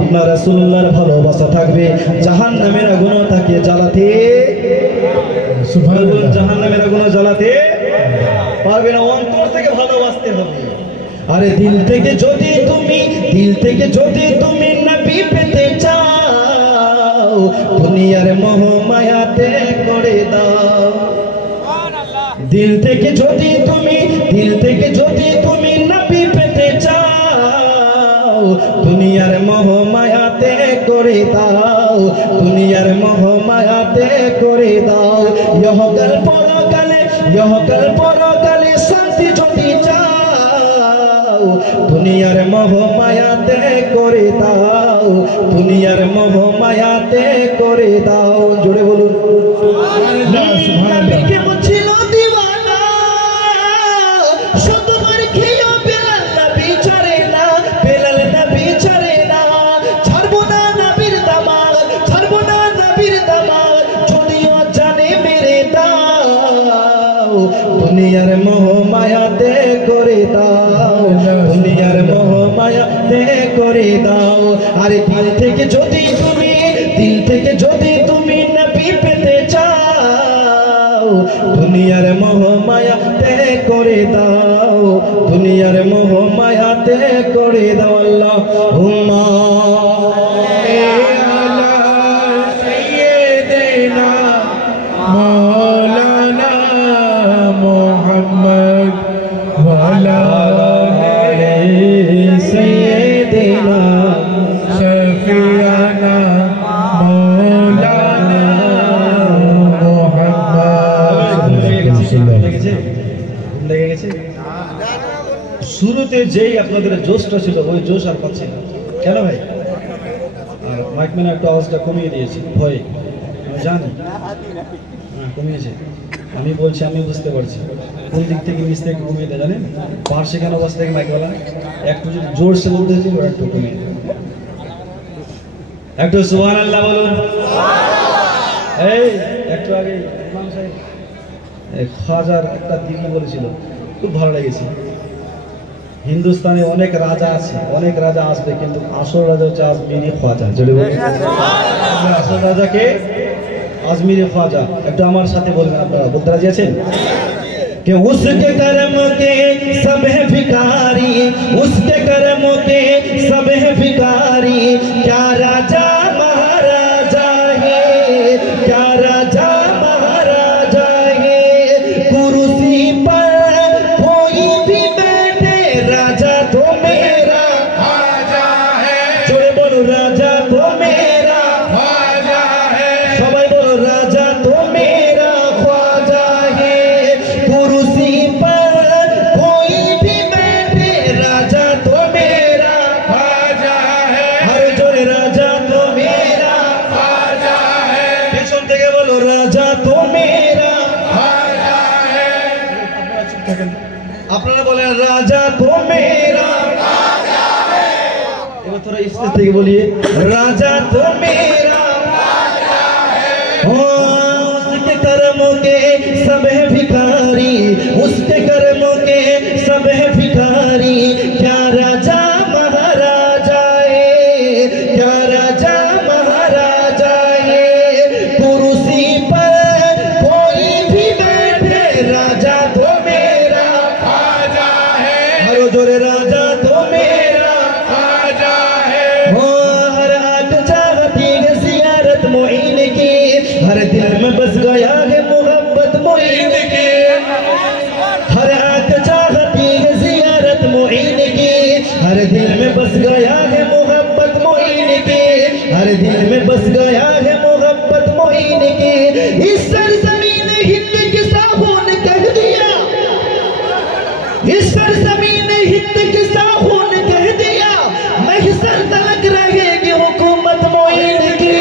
আপনার রাসূলুল্লাহর ভালোবাসা থাকবে, জাহান্নামের আগুন তাকে জ্বালাতে সুবহানাল্লাহ, জাহান্নামের আগুন জ্বালাতে পারবে না। অন্তর থেকে ভালোবাসতে হবে। আরে দিল থেকে যদি তুমি নবী পেতে চাও, দুনিয়ার মোহ মায়া ত্যাগ করে দাও। দিল থেকে যদি তুমি নবী পেতে চাও, দুনিয়ার মোহ মায়া ত্যাগ করে দাও, দুনিয়ার মোহ মায়া ত্যাগ করে দাও। ইহকাল পরকালে শান্তি যদি চাও, দুনিয়ার মোহ মায়া ত্যাগ করে দাও, দুনিয়ার মোহ মায়া ত্যাগ করে দাও। জোরে বলুন সুবহানাল্লাহ, সুবহানাল্লাহ। দুনিয়ার মোহ মায়া ত্যাগ করে দাও, দুনিয়ার মোহ মায়া ত্যাগ করে দাও। আরে দিল থেকে যদি তুমি নবী পেতে চাও, দুনিয়ার মোহ মায়া ত্যাগ করে দাও, দুনিয়ার মোহ মায়া ত্যাগ করে দাও। আল্লাহুম্মা শুরুতে যেই আপনাদের জোশটা ছিল ওই জোশ আর পাচ্ছি না কেন ভাই? আর মাইকম্যান একটু আওয়াজটা কমিয়ে দিয়েছি ভয়, আমি জানি কমিয়েছে। আমি বলছি, আমি বুঝতে পারছি কোন দিক থেকে নিচ থেকে কমিয়ে দেয় জানেন। পার্শ্বে কেন অবস্থা থেকে মাইকওয়ালা একটু যদি জোরসে বলতে চাই ওরা একটু কমিয়ে দেয়। একটু সুবহানাল্লাহ বলুন। এই একটু আগে ইমাম সাহেব খাজার একটা দিদি বলেছিল, খুব ভালো লেগেছে। হিন্দুস্তানে অনেক রাজা আছে, অনেক রাজা আসবে, কিন্তু আসল রাজা হচ্ছে আজমিরি খ্বাজা। যদি বলি আসল রাজাকে আজমিরি খ্বাজা, একটু আমার সাথে বলবেন। আপনারা বলতে রাজি আছেন? कि उसके कर्म के सब है भिखारी, उसके कर्म के सब है भिखारी, क्या राजा महाराजा है, क्या राजा महाराजा है, कुर्सी पर कोई भी बैठे राजा तो मेरा ख्वाजा है। जोड़े बोलो राजा तो मेरा ख्वाजा है, सबाई बोलो राजा तो मेरा ख्वाजा है, कुर्सी पर कोई भी बैठे राजा तो मेरा ख्वाजा है। हर जोड़े राजा तो मेरा ख्वाजा है, पेछन থেকে बोलो राजा तो मेरा ख्वाजा है। আপনারা বলেন রাজা তো মেরা ख्वाजा है। এবার তোরা স্টেজ থেকে বলিए राजा तो मेरा ख्वाजा है। उसके कर्मों के सब है भिखारी, उसके कर्मों के सब है भिखारी, क्या राजा महाराजा है, क्या राजा महाराजा है, कुर्सी पर कोई भी बैठे राजा तो मेरा ख्वाजा है। हर जोरे राजा तो मेरा ख्वाजा है। हर आंख चाहती है ज़ियारत मोइन की, हर दिल में बस गया है मोहब्बत मोइन की, हर आंख चाहती है ज़ियारत मोइन की, हर दिल में बस गया है मोहब्बत मोइन की, हर दिल में बस गया है मोहब्बत मोइन की। इस सरज़मीन हिंद की साहों ने कह दिया, इस सरज़मीन हिंद की साहों ने कह दिया, महशर तलक रहेगी हुकूमत मोइन की,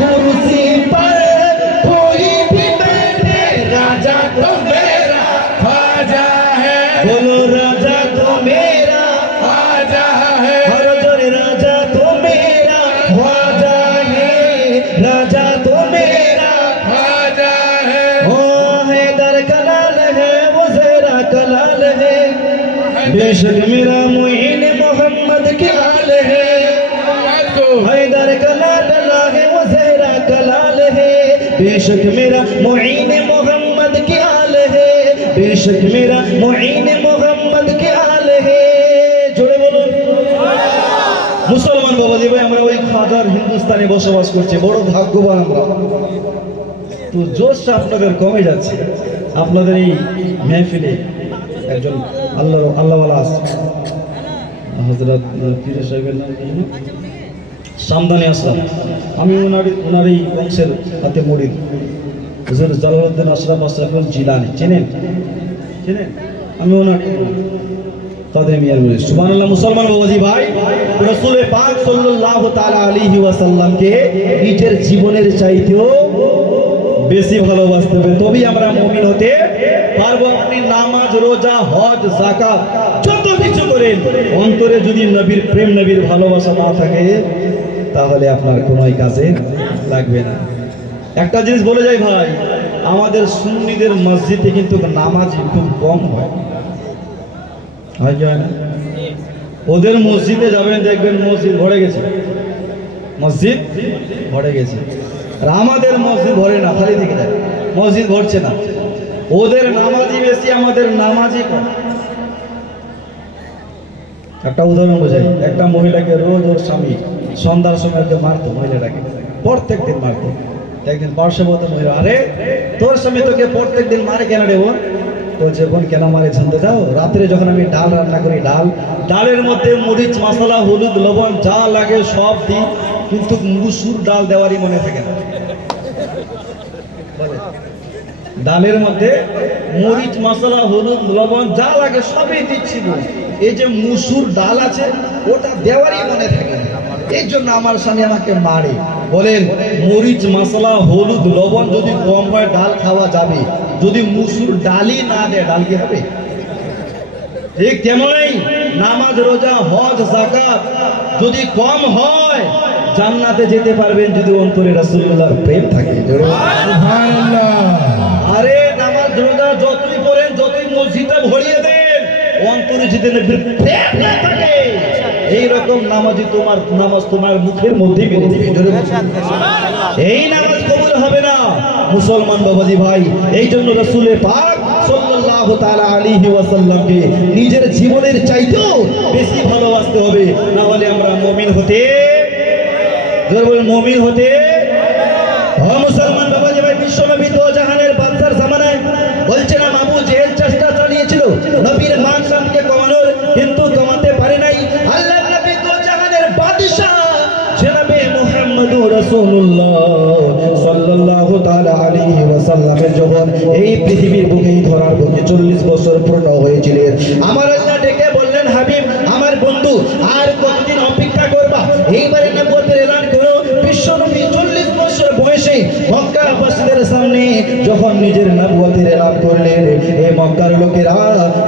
कुर्सी पर कोई भी बैठे राजा तो मेरा ख्वाजा है। बोलो राजा तो मेरा ख्वाजा है। हर जोरे राजा तो मेरा ख्वाजा है, राजा तो मेरा ख्वाजा है। ओ हैदर कलाल है, वो ज़हरा कलाल है, बेशक मेरा मुईन मोहम्मद के आल है। बेशक मेरा मुईन मोहम्मद के आल है, बेशक मेरा मुईन मोहम्मद के आल है। जोड़े बोलুন मुसलमान बाबाजी भाई, আমরা ওই খাদার হিন্দুস্তানে বসবাস করছি, বড় ভাগ্যবান আমরা। তো জোশটা আপনাদের কমে যাচ্ছে। আপনাদের এই মেহফিলে একজন আল্লাহওয়ালা আছে, হযরত পীর সাহেবের নাম কি জানো? সামদানি আসলাম। আমি ওনার এই বংশের হাতে মুরিদ, হুজুর জালালউদ্দিন আশরাফ আশরাফুল জিলানী চেনেন? আমি ওনার কাদের মিয়ার মুরিদ। সুবহানাল্লাহ। মুসলমান বাবাজি ভাই, রাসূল পাক সাল্লাল্লাহু তাআলা আলাইহি ওয়াসাল্লামকে নিজের জীবনের চাইতেও বেশি ভালোবাসতে হবে, তবেই আমরা মুমিন হতে পারবো। আপনি নামাজ, রোজা, হজ, যাকাত যত কিছু করেন, অন্তরে যদি নবীর প্রেম, নবীর ভালোবাসা না থাকে, তাহলে আপনার কোনো কাজে লাগবে না। একটা জিনিস বলে যাই ভাই, আমাদের সুন্নিদের মসজিদে কিন্তু নামাজ একটু কম হয় না? ওদের মসজিদে যাবেন, দেখবেন মসজিদ ভরে গেছে, মসজিদ ভরে গেছে। আর আমাদের মসজিদ ভরে না, খালি থেকে যায়, মসজিদ ভরছে না। ওদের নামাজি বেশি, আমাদের নামাজি কম। একটা উদাহরণ বোঝাই। একটা মহিলাকে রোজ ওর স্বামী সন্ধ্যার সময় মারতো, মহিলাটাকে প্রত্যেক দিন মারতো। একদিন পার্শ্ববর্তী মহিলা, আরে তোর স্বামী তোকে প্রত্যেক দিন মারে কেন রে বোন? তো যে বোন কেন মারে জানতে চাও? রাত্রে যখন আমি ডাল রান্না করি, ডালের মধ্যে মরিচ, মশলা, হলুদ, লবণ যা লাগে সব দিই, কিন্তু মুসুর ডাল দেওয়ারই মনে থাকে না। ডালের মধ্যে মরিচ, মশলা, হলুদ, লবণ যা লাগে সবই দিচ্ছিল, এই যে মুসুর ডাল আছে ওটা দেওয়ারই মনে থাকে না। এই জন্য আমার স্বামী আমাকে মারে। বলেন, মরিচ, মশলা, হলুদ, লবণ যদি কম হয় ডাল খাওয়া যাবে, যদি মুসুর ডালই না দেয় ডাল কি হবে? ঠিক তেমনই নামাজ, রোজা, হজ, যাকাত যদি কম হয়, জান্নাতে যেতে পারবেন যদি অন্তরে রাসূলুল্লাহর প্রেম থাকে। সুবহানাল্লাহ। আরে নামাজ, রোজা যতই করেন, যতই মসজিদে ভরিয়ে দেন, অন্তরে যদি প্রেম না থাকে, এই রকম নামাজি তোমার নামাজ তোমার মুখের মধ্যে মেরে দেবে, এই নামাজ কবুল হবে না। মুসলমান বাবাজি ভাই, এই জন্য রাসূল পাক সাল্লাল্লাহু তাআলা আলাইহি ওয়াসাল্লামকে নিজের জীবনের চাইতেও বেশি ভালোবাসতে হবে, না হলে আমরা মুমিন হতে, মুমিন হতে। মুসলমান বাবাজি ভাই, বিশ্বনবী তো জাহানের বাদশার জামানায় বলছে না, আবু জেহেল চেষ্টা চালিয়েছিল নবীর মান সম্মানকে কমানোর, কিন্তু কমাতে পারে নাই। আল্লাহর নবী তো জাহানের বাদশা জনাবে মুহাম্মদুর রাসূলুল্লাহ সাল্লাল্লাহু তাআলা আলাইহি ওয়াসাল্লামের যখন এই পৃথিবীর বুকে ধরার বুকে 40 বছর পূর্ণ হয়েছিলেন, আমার আল্লাহ ডেকে বললেন, হাবিব আমার বন্ধু, আর কতদিন অপেক্ষা করবা? এইবারে নবুয়তের এলান করো। বিশ্বনবী 40 বছর বয়সে মক্কা মসজিদের সামনে যখন নিজের নবুয়তের এলান করলেন, এই মক্কার লোকেরা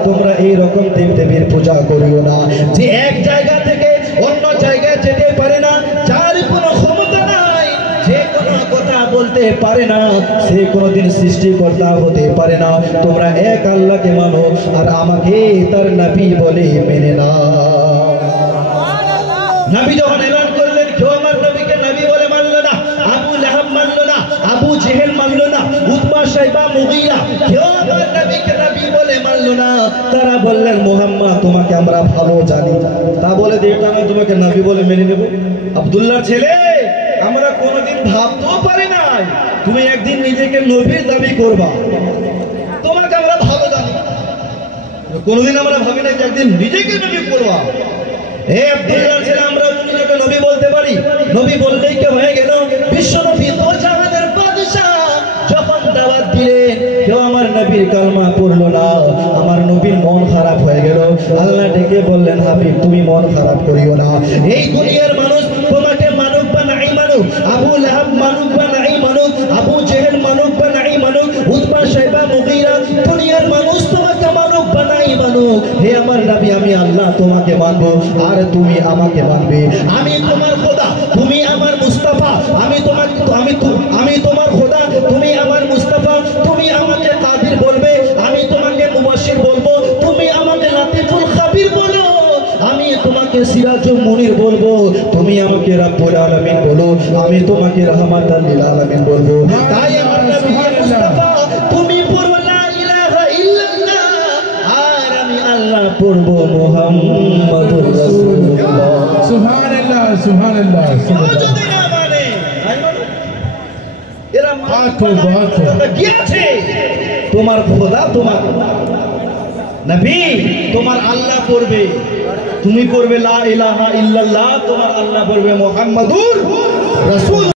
তোমরা এই রকম দেবদেবীর পূজা করিও না, যে এক জায়গা থেকে অন্য জায়গায় যেতে পারে না, যার কোনো ক্ষমতা নাই, যে কোনো কথা বলতে পারে না, সে কোনোদিন সৃষ্টিকর্তা হতে পারে না। তোমরা এক আল্লাহকে মানো আর আমাকে তার নবী বলে মেনে নাও। নবী যখন এলান করলেন, কেউ আমার নবীকে নবী বলে মানলো না। আবু লাহাব মানলো না, আবু জেহেল মানলো না, উতবা, শাইবা, মুগীরা, কেউ আমার নবীকে নবী বলে মানলো না। তারা বললেন, মুহাম্মদ তোমাকে আমরা ভালো জানি, তা বলে এটা আমি তোমাকে নবী বলে মেনে নেব? আব্দুল্লাহর ছেলে, আমরা কোনোদিন ভাবতেও পারি নাই তুমি একদিন নিজেকে নবীর দাবি করবা। তোমাকে আমরা ভালো জানি, কোনোদিন আমরা ভাবি না যে একদিন নিজেকে নবী করবা। হে আব্দুল্লাহর ছেলে, আমরা নিজেকে নবী বলতে পারি, নবী বললেই কি হয়ে গেল? বিশ্বনবী তো জাহানের বাদশা যখন দাওয়াত দিলেন, কেউ আমার নবীর কালমা পড়লো না, আমার নবীর মন খারাপ হয়ে গেল। আল্লাহ ডেকে বললেন, হাবিব তুমি মন খারাপ করিও না, এই দুনিয়ার মানুষ তোমাকে মানুক বা নাই মানুক, আবু লাহাব মানুক বা নাই মানুক, আবু জেহেল মানুক বা নাই মানুক, উতবা, শাইবা, মুগীরা, দুনিয়ার মানুষ তোমাকে মানুক বা নাই মানুক, হে আমার নবী আমি আল্লাহ তোমাকে মানবো আর তুমি আমাকে মানবে। আমি তোমার খোদা, তুমি আমার মুস্তাফা, আমি তোমার খোদা, তুমি আমার মুস্তাফা, তুমি আমাকে কাদির বলবে, আমি তোমাকে মুবাশশির বলবো, তুমি আমাকে লাতিফুল খাবির বলো, আমি তোমাকে সিরাজুল মুনির বলবো, তুমি তুমি আমাকে রব্বুল আলামিন বলো, আমি তোমাকে রাহমাতাল লিল আলামিন বলবো। তাই আমার নবী মুস্তাফা তুমি পড়ো লা ইলাহা ইল্লাল্লাহ, আর আমি আল্লাহ পড়বো মুহাম্মাদুর রাসূলুল্লাহ। সুবহানাল্লাহ সুবহানাল্লাহ। যদি না মানে এরা কি আছে? তোমার খোদা, তোমার নবী, তোমার আল্লাহ পড়বে, তুমি করবে লা ইলাহা ইল্লাল্লাহ, তোমার আল্লাহ পড়বে মুহাম্মাদুর রাসূল।